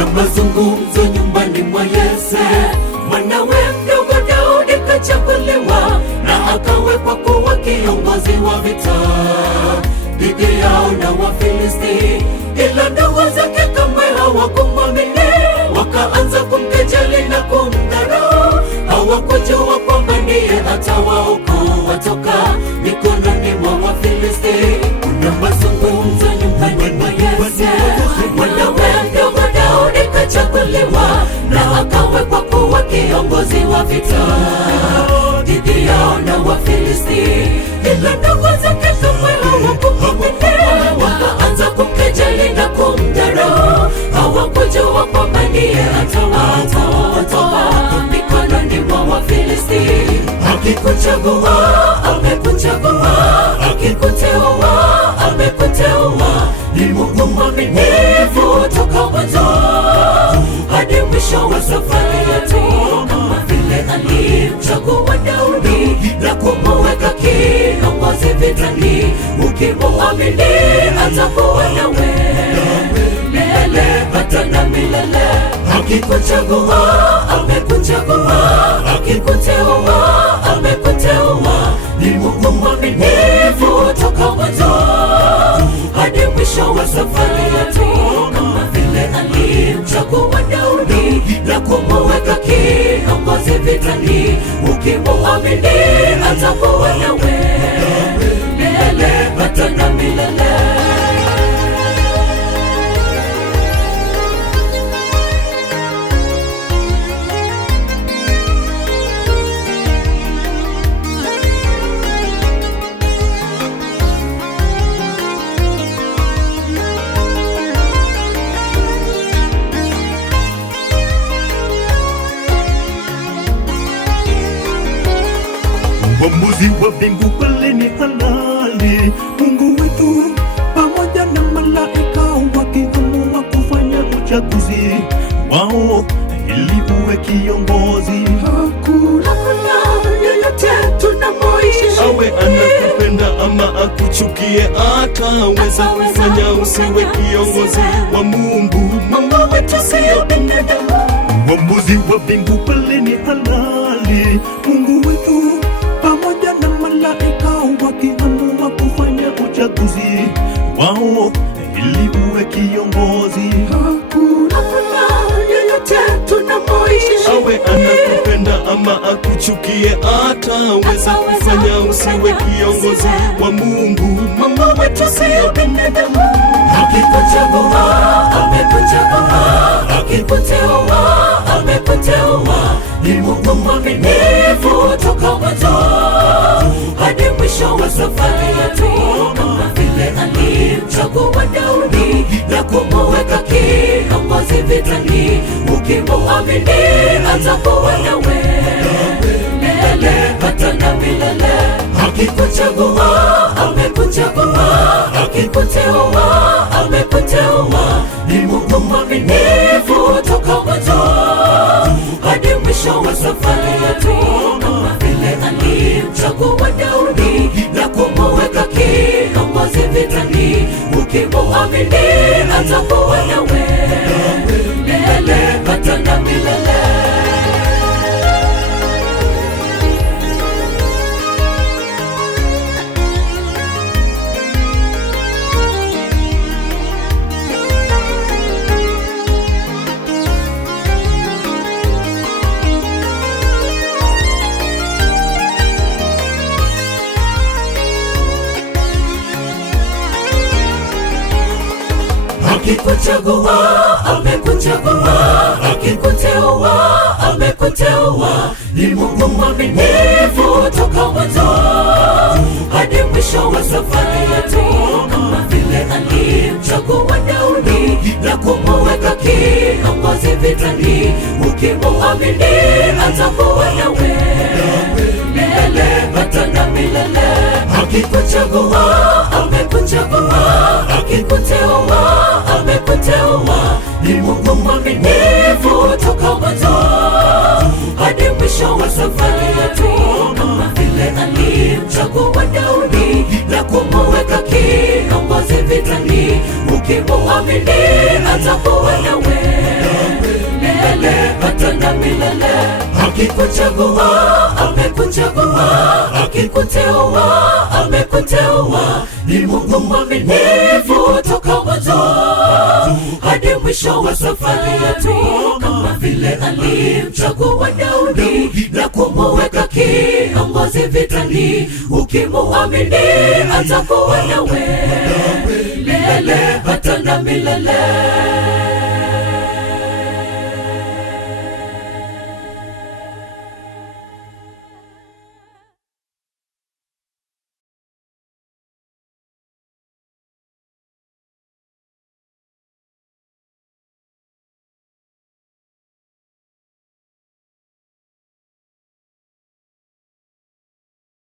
Kuna mazungumzo nyumbani mwa Yese, mwanawe mdogo Daudi kachaguliwa na akawekwa kuwa kiongozi wa vita dhidi yao na Wafilisti, ila ndugu zake kamwe hawakumwamini, wakaanza kumkejeli na kumdharau. Hawakujua kwamba ndiye atawaokoa toka mikononi mwa Wafilisti. Kuna mazungumzo nyumbani mwa Yese, mwanawe mdogo Daudi kachaguliwa na akawekwa kuwa kiongozi wa vita dhidi yao na Wafilisti, ila ndugu zake kamwe hawakumwamini, wakaanza kumkejeli na kumdharau. Hawakujua kwamba ndiye atawatoa mikononi mwa Wafilisti. Akikuchagua amekuchagua, akikuteua amekuteua. Ni Mungu mwaminifu toka mwanzo hadi mwisho wa safari yetu, kama vile alimchagua Daudi na kumuweka kiongozi vitani. Ukimwamini atakuwa nawe milele hata na milele. Akikuchagua amekuchagua, akikuteua amekuteua. Ni Mungu mwaminifu toka mwanzo hadi mwisho wa safari yetu, kama vile alimchagua Daudi na kumuweka kiongozi vitani. Ukimwamini atakuwa nawe milele hata na milele. Uamuzi wa mbingu kweli ni halali. Mungu wetu pamoja na malaika wakiamua kufanya uchaguzi wao ili uwe kiongozi. Hakuna yeyote tunamoishi, awe anakupenda ama akuchukie, ataweza kufanya usiwe kiongozi wa Mungu. Mungu wetu sio binadamu. Uamuzi wa mbingu kweli ni halali. Mungu wetu pamoja na malaika wakiamua kufanya uchaguzi wao ili uwe kiongozi. Hakuna yeyote tunamoishi, awe anakupenda ama akuchukie, ataweza kufanya usiwe kiongozi wa Mungu. Mungu wetu sio binadamu. Akikuchagua amekuchagua, akikuteua amekuteua. Ni Mungu mwaminifu toka mwanzo hadi mwisho wa safari yetu, kama vile alimchagua Daudi na kumuweka kiongozi vitani. Ukimwamini atakuwa nawe milele hata na milele. Akikuchagua amekuchagua, akikuteua amekuteua. Ni Mungu mwaminifu toka mwanzo hadi mwisho wa safari yetu, kama vile alimchagua Daudi na kumuweka kiongozi vitani. Ukimwamini atakuwa nawe milele hata na milele. Akikuchagua amekuchagua, akikuteua amekuteua. Ni Mungu mwaminifu toka mwanzo hadi mwisho wa safari yetu, kama vile alimchagua Daudi na kumuweka kiongozi vitani. Ukimwamini atakuwa nawe milele hata na milele. Akikuchagua amekuchagua, akikuteua amekuteua. Ni Mungu mwaminifu toka mwanzo hadi mwisho wa safari yetu, kama vile alimchagua Daudi na kumuweka kiongozi vitani. Ukimwamini atakuwa nawe akikuchagua amekuchagua, akikuteua amekuteua. Ni Mungu mwaminifu toka mwanzo hadi mwisho wa safari yetu, kama vile alimchagua Daudi na kumuweka kiongozi vitani. Ukimuamini atakuwa nawe milele hata na milele.